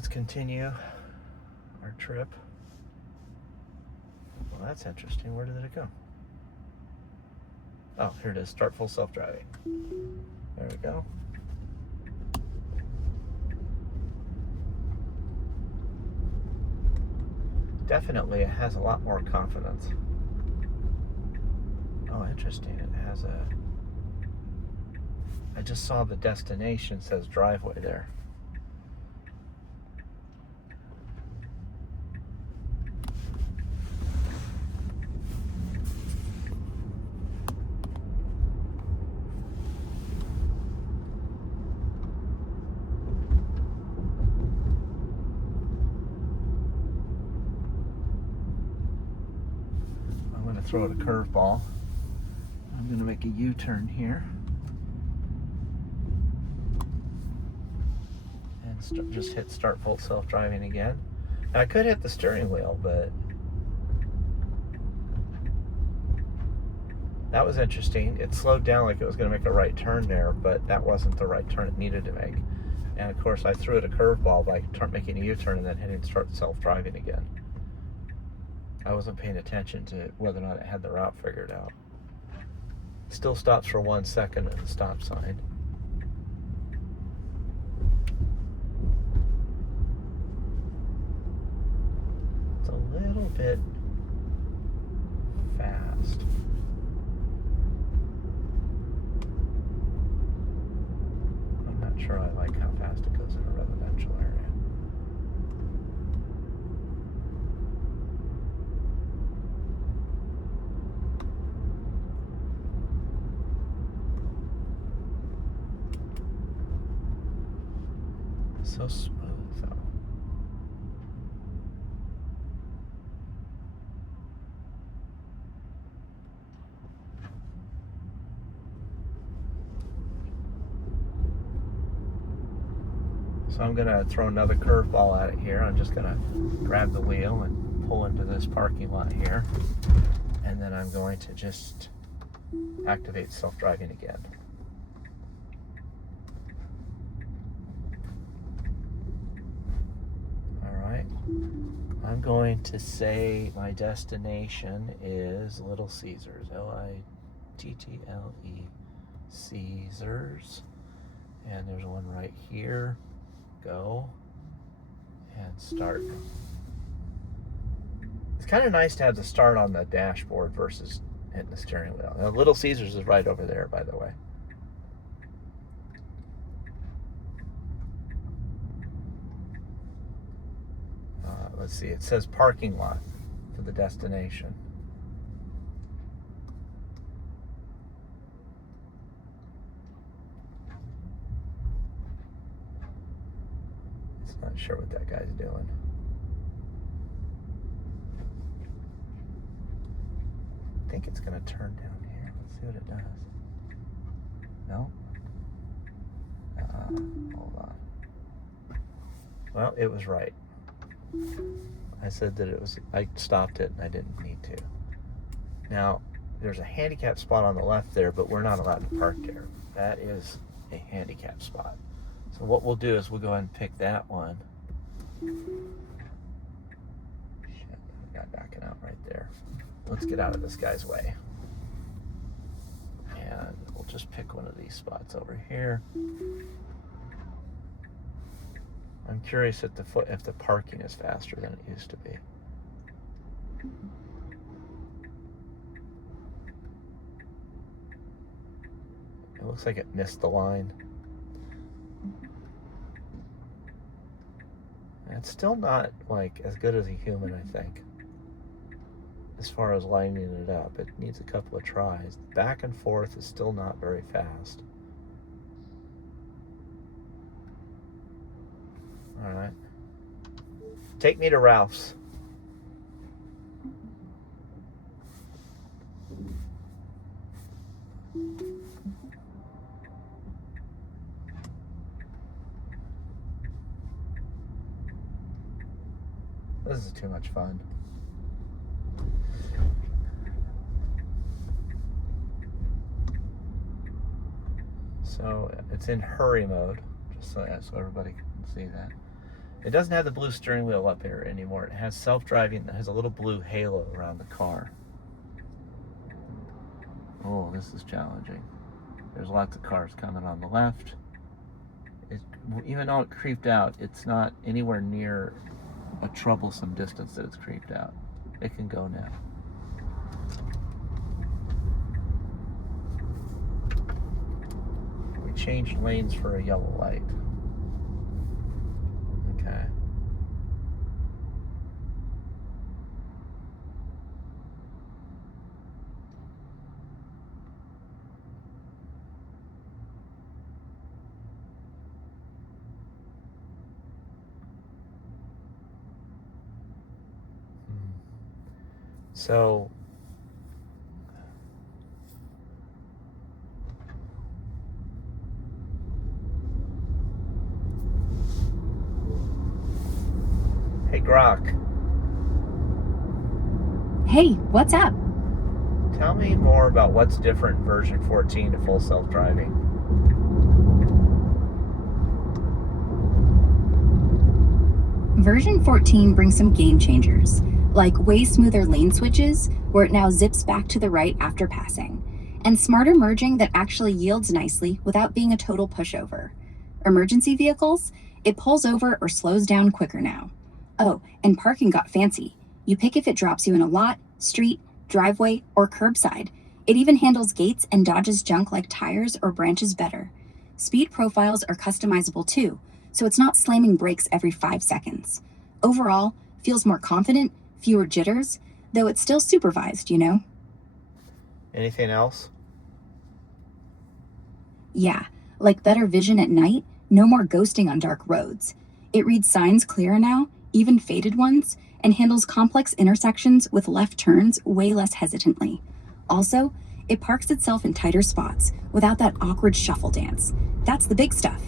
let's continue our trip. Well, that's interesting. Where did it go? Oh, here it is. Start full self-driving. There we go. Definitely, it has a lot more confidence. Oh, interesting. It has a... I just saw the destination says driveway there. I'm going to throw it a curveball. I'm going to make a U-turn here. And just hit start full self-driving again. Now, I could hit the steering wheel, but that was interesting. It slowed down like it was going to make a right turn there, but that wasn't the right turn it needed to make. And of course, I threw it a curveball by making a U-turn and then hitting start self-driving again. I wasn't paying attention to whether or not it had the route figured out. Still stops for 1 second at the stop sign. It's a little bit fast. I'm not sure I like how fast it goes in a residential area. So smooth, though. So I'm going to throw another curveball at it here. I'm just going to grab the wheel and pull into this parking lot here. And then I'm going to just activate self-driving again. I'm going to say my destination is Little Caesars, Little Caesars, and there's one right here. Go and start. It's kind of nice to have the start on the dashboard versus hitting the steering wheel. Now, Little Caesars is right over there, by the way. Let's see, it says parking lot for the destination. It's not sure what that guy's doing. I think it's going to turn down here. Let's see what it does. No? Hold on. Well, it was right. I said that it was, I stopped it and I didn't need to. Now, there's a handicap spot on the left there, but we're not allowed to park there. That is a handicap spot. So what we'll do is we'll go ahead and pick that one. Shit, I got backing out right there. Let's get out of this guy's way. And we'll just pick one of these spots over here. I'm curious if the parking is faster than it used to be. It looks like it missed the line. And it's still not like as good as a human, I think, as far as lining it up. It needs a couple of tries. Back and forth is still not very fast. All right. Take me to Ralph's. This is too much fun. So it's in hurry mode, just so everybody can see that. It doesn't have the blue steering wheel up here anymore. It has self-driving that has a little blue halo around the car. Oh, this is challenging. There's lots of cars coming on the left. Even though it creeped out, it's not anywhere near a troublesome distance that it's creeped out. It can go now. We changed lanes for a yellow light. Okay. So hey Grok, Hey, what's up? tell me more about what's different in version 14 to full self-driving. Version 14 brings some game changers, like way smoother lane switches, where it now zips back to the right after passing, and smarter merging that actually yields nicely without being a total pushover. Emergency vehicles, it pulls over or slows down quicker now. Oh, and parking got fancy. You pick if it drops you in a lot, street, driveway, or curbside. It even handles gates and dodges junk like tires or branches better. Speed profiles are customizable too, so it's not slamming brakes every 5 seconds. Overall, feels more confident, fewer jitters, though it's still supervised, you know? Anything else? Yeah, like better vision at night, no more ghosting on dark roads. It reads signs clearer now, even faded ones, and handles complex intersections with left turns way less hesitantly. Also, it parks itself in tighter spots without that awkward shuffle dance. That's the big stuff.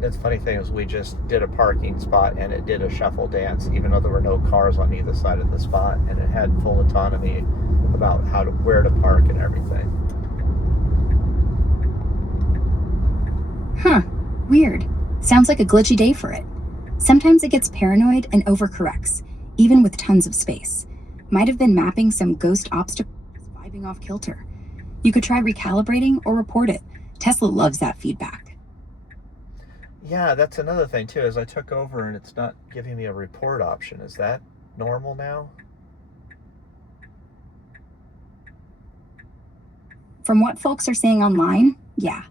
The funny thing is we just did a parking spot and it did a shuffle dance even though there were no cars on either side of the spot, and it had full autonomy about where to park and everything. Huh, weird. Sounds like a glitchy day for it. Sometimes it gets paranoid and overcorrects, even with tons of space. Might have been mapping some ghost obstacle that's vibing off kilter. You could try recalibrating or report it. Tesla loves that feedback. Yeah, that's another thing too, is I took over and it's not giving me a report option. Is that normal now? From what folks are saying online, yeah.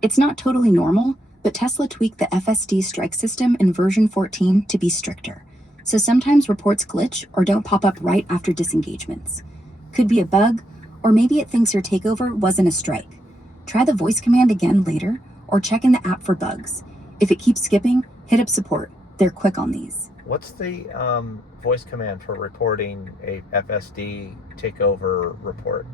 It's not totally normal, but Tesla tweaked the FSD strike system in version 14 to be stricter. So sometimes reports glitch or don't pop up right after disengagements. Could be a bug, or maybe it thinks your takeover wasn't a strike. Try the voice command again later, or check in the app for bugs. If it keeps skipping, hit up support. They're quick on these. What's the voice command for reporting a FSD takeover report?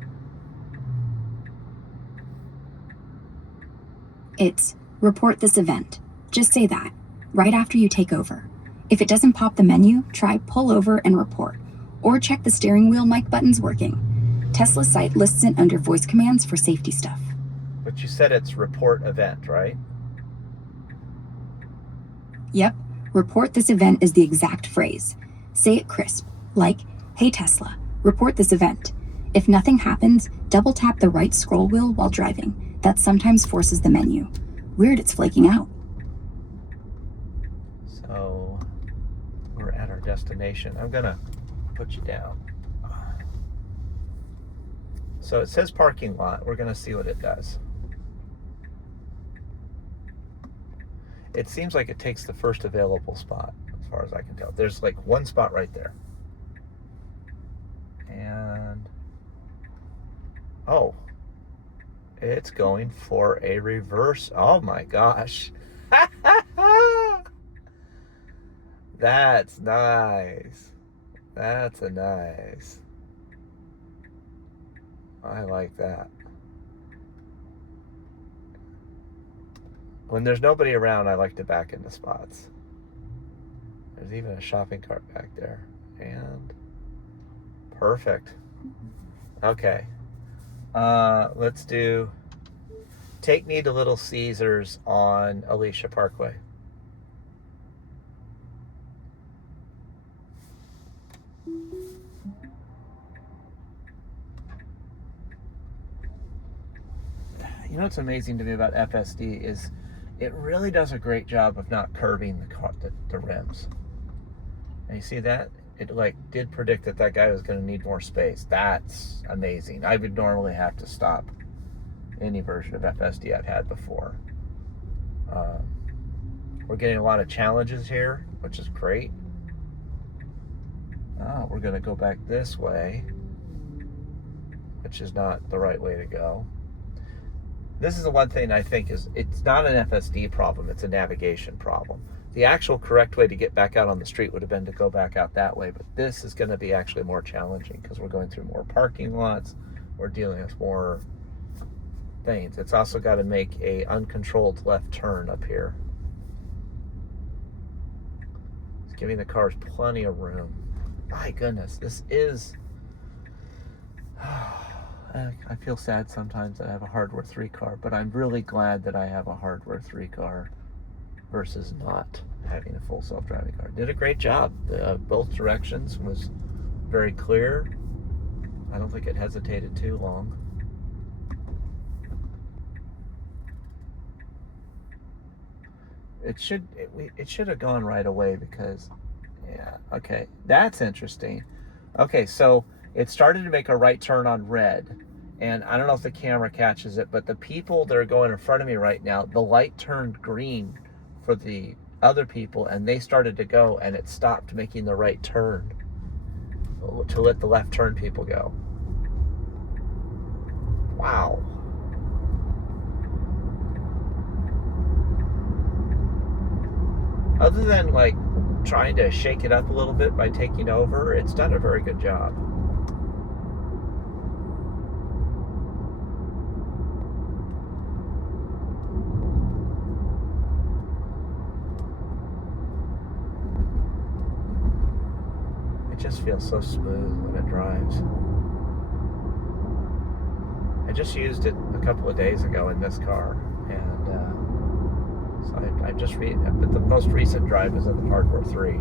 It's report this event. Just say that, right after you take over. If it doesn't pop the menu, try pull over and report, or check the steering wheel mic buttons working. Tesla's site lists it under voice commands for safety stuff. But you said it's report event, right? Yep, report this event is the exact phrase. Say it crisp, like, hey Tesla, report this event. If nothing happens, double tap the right scroll wheel while driving. That sometimes forces the menu. Weird it's flaking out. So we're at our destination. I'm gonna put you down. So it says parking lot. We're gonna see what it does. It seems like it takes the first available spot, as far as I can tell. There's like one spot right there. And oh, it's going for a reverse. Oh my gosh. That's nice. That's a nice. I like that. When there's nobody around, I like to back into spots. There's even a shopping cart back there. And perfect. Okay. Let's do Take Me to Little Caesars on Alicia Parkway. know what's amazing to me about FSD is it really does a great job of not curving the rims. And you see that? It like did predict that guy was going to need more space. That's amazing. I would normally have to stop any version of FSD I've had before. We're getting a lot of challenges here, which is great. We're going to go back this way, which is not the right way to go. This is the one thing I think is, it's not an FSD problem, it's a navigation problem. The actual correct way to get back out on the street would have been to go back out that way, but this is going to be actually more challenging because we're going through more parking lots, we're dealing with more things. It's also got to make a uncontrolled left turn up here. It's giving the cars plenty of room. My goodness, this is... I feel sad sometimes that I have a hardware 3 car, but I'm really glad that I have a hardware 3 car versus not having a full self-driving car. Did a great job. Both directions was very clear. I don't think it hesitated too long. It should have gone right away because, yeah, okay, that's interesting. Okay, so it started to make a right turn on red, and I don't know if the camera catches it, but the people that are going in front of me right now, the light turned green for the other people, and they started to go, and it stopped making the right turn to let the left turn people go. Wow. Other than like trying to shake it up a little bit by taking over, it's done a very good job. It just feels so smooth when it drives. I just used it a couple of days ago in this car, and so I just but the most recent drive is in the hardware 3.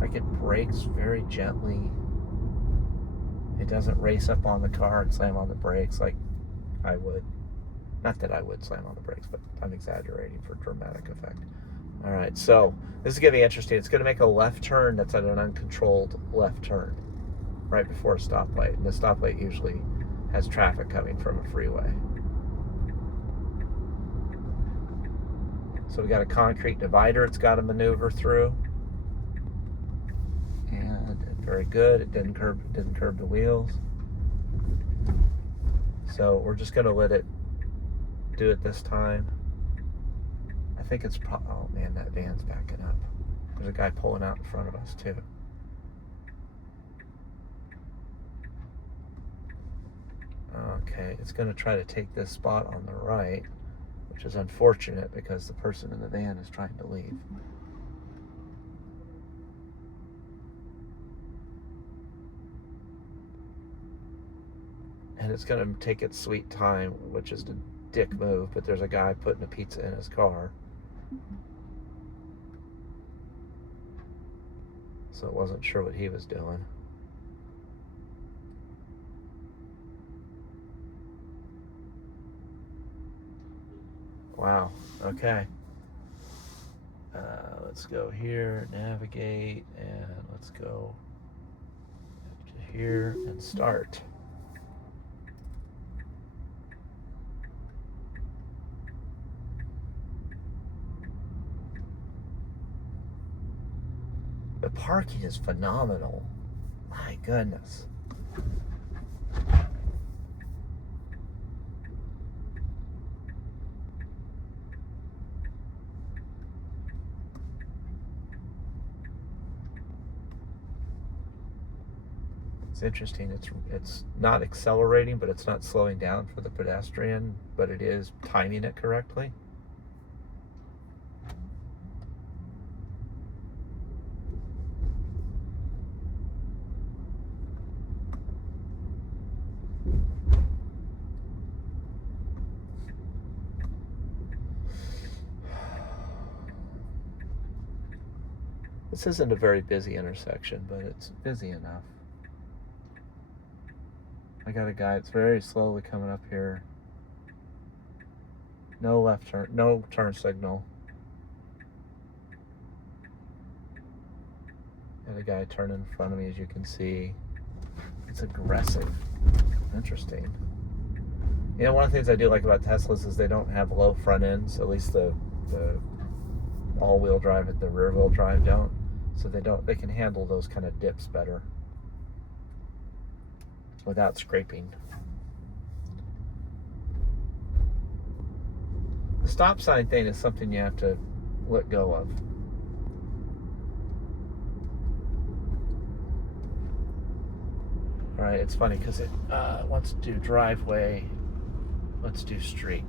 Like it brakes very gently. It doesn't race up on the car and slam on the brakes like I would. Not that I would slam on the brakes, but I'm exaggerating for dramatic effect. All right, so this is going to be interesting. It's going to make a left turn that's at an uncontrolled left turn right before a stoplight. And the stoplight usually has traffic coming from a freeway. So we got a concrete divider it's got to maneuver through. And very good. It didn't curb the wheels. So we're just going to let it do it this time. I think it's oh man, that van's backing up. There's a guy pulling out in front of us too. Okay, it's going to try to take this spot on the right, which is unfortunate because the person in the van is trying to leave. And it's going to take its sweet time, which is the dick move, but there's a guy putting a pizza in his car. So I wasn't sure what he was doing. Wow, okay. Let's go here, navigate, and let's go to here and start. The parking is phenomenal. My goodness. It's interesting. It's not accelerating, but it's not slowing down for the pedestrian, but it is timing it correctly. This isn't a very busy intersection, but it's busy enough. I got a guy that's very slowly coming up here. No left turn, no turn signal. Got a guy turning in front of me, as you can see. It's aggressive. Interesting. You know, one of the things I do like about Teslas is they don't have low front ends. At least the all-wheel drive and the rear-wheel drive don't. So they can handle those kind of dips better without scraping. The stop sign thing is something you have to let go of. All right, it's funny because it wants to do driveway. Let's do street.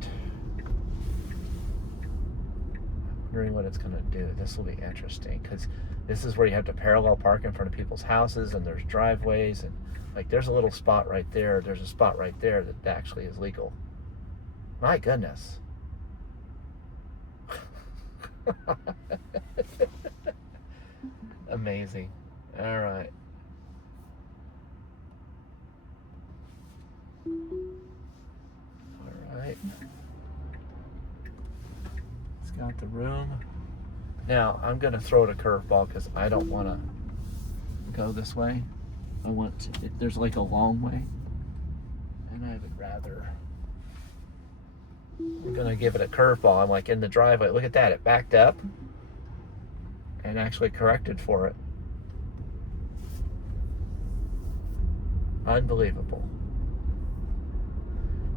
I'm wondering what it's going to do. This will be interesting because this is where you have to parallel park in front of people's houses, and there's driveways, and like there's a little spot right there. There's a spot right there that actually is legal. My goodness. Amazing. All right. All right. It's got the room. Now, I'm going to throw it a curveball because I don't want to go this way. I want to, there's like a long way, and I would rather. I'm going to give it a curveball. I'm like in the driveway. Look at that. It backed up and actually corrected for it. Unbelievable.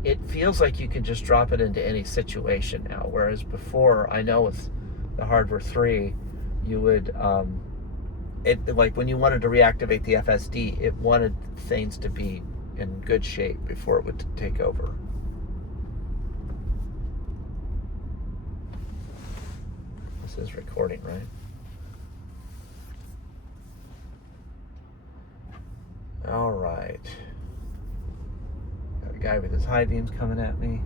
It feels like you can just drop it into any situation now, whereas before, I know with the Hardware 3, you would, like when you wanted to reactivate the FSD, it wanted things to be in good shape before it would take over. This is recording, right? All right. Got a guy with his high beams coming at me.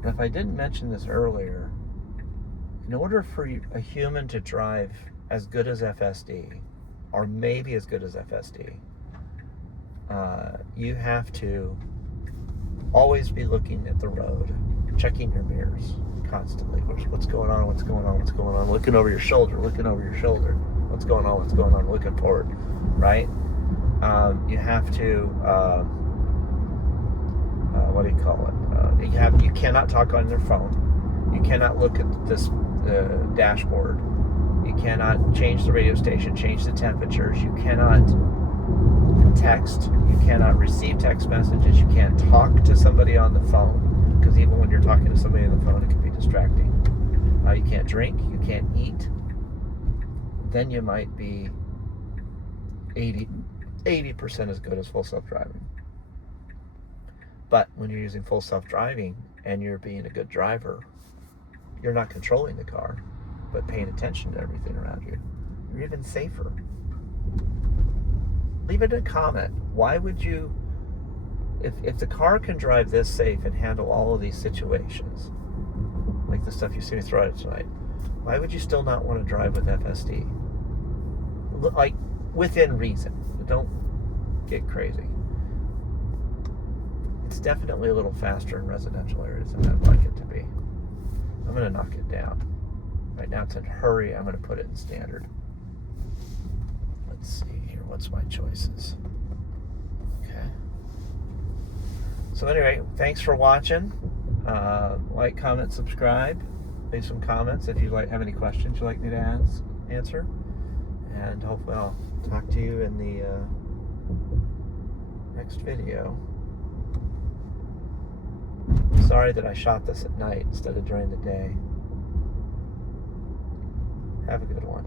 But if I didn't mention this earlier, in order for a human to drive as good as FSD, or maybe as good as FSD, you have to always be looking at the road, checking your mirrors constantly. What's going on? What's going on? What's going on? Looking over your shoulder. Looking over your shoulder. What's going on? What's going on? Looking forward, right? You have to. What do you call it? You cannot talk on your phone. You cannot look at this dashboard. You cannot change the radio station, change the temperatures. You cannot text. You cannot receive text messages. You can't talk to somebody on the phone, because even when you're talking to somebody on the phone, it can be distracting. You can't drink. You can't eat. Then you might be 80% as good as full self-driving. But when you're using full self-driving and you're being a good driver, you're not controlling the car, but paying attention to everything around you. You're even safer. Leave it in a comment. Why would you, if the car can drive this safe and handle all of these situations, like the stuff you see me throw at it tonight, why would you still not want to drive with FSD? Like, within reason. Don't get crazy. It's definitely a little faster in residential areas than I'd like it to be. I'm going to knock it down. Right now it's in hurry. I'm going to put it in standard. Let's see here. What's my choices? Okay. So anyway, thanks for watching. Like, comment, subscribe. Leave some comments if you have any questions you'd like me to answer. And hopefully I'll talk to you in the next video. Sorry that I shot this at night instead of during the day. Have a good one.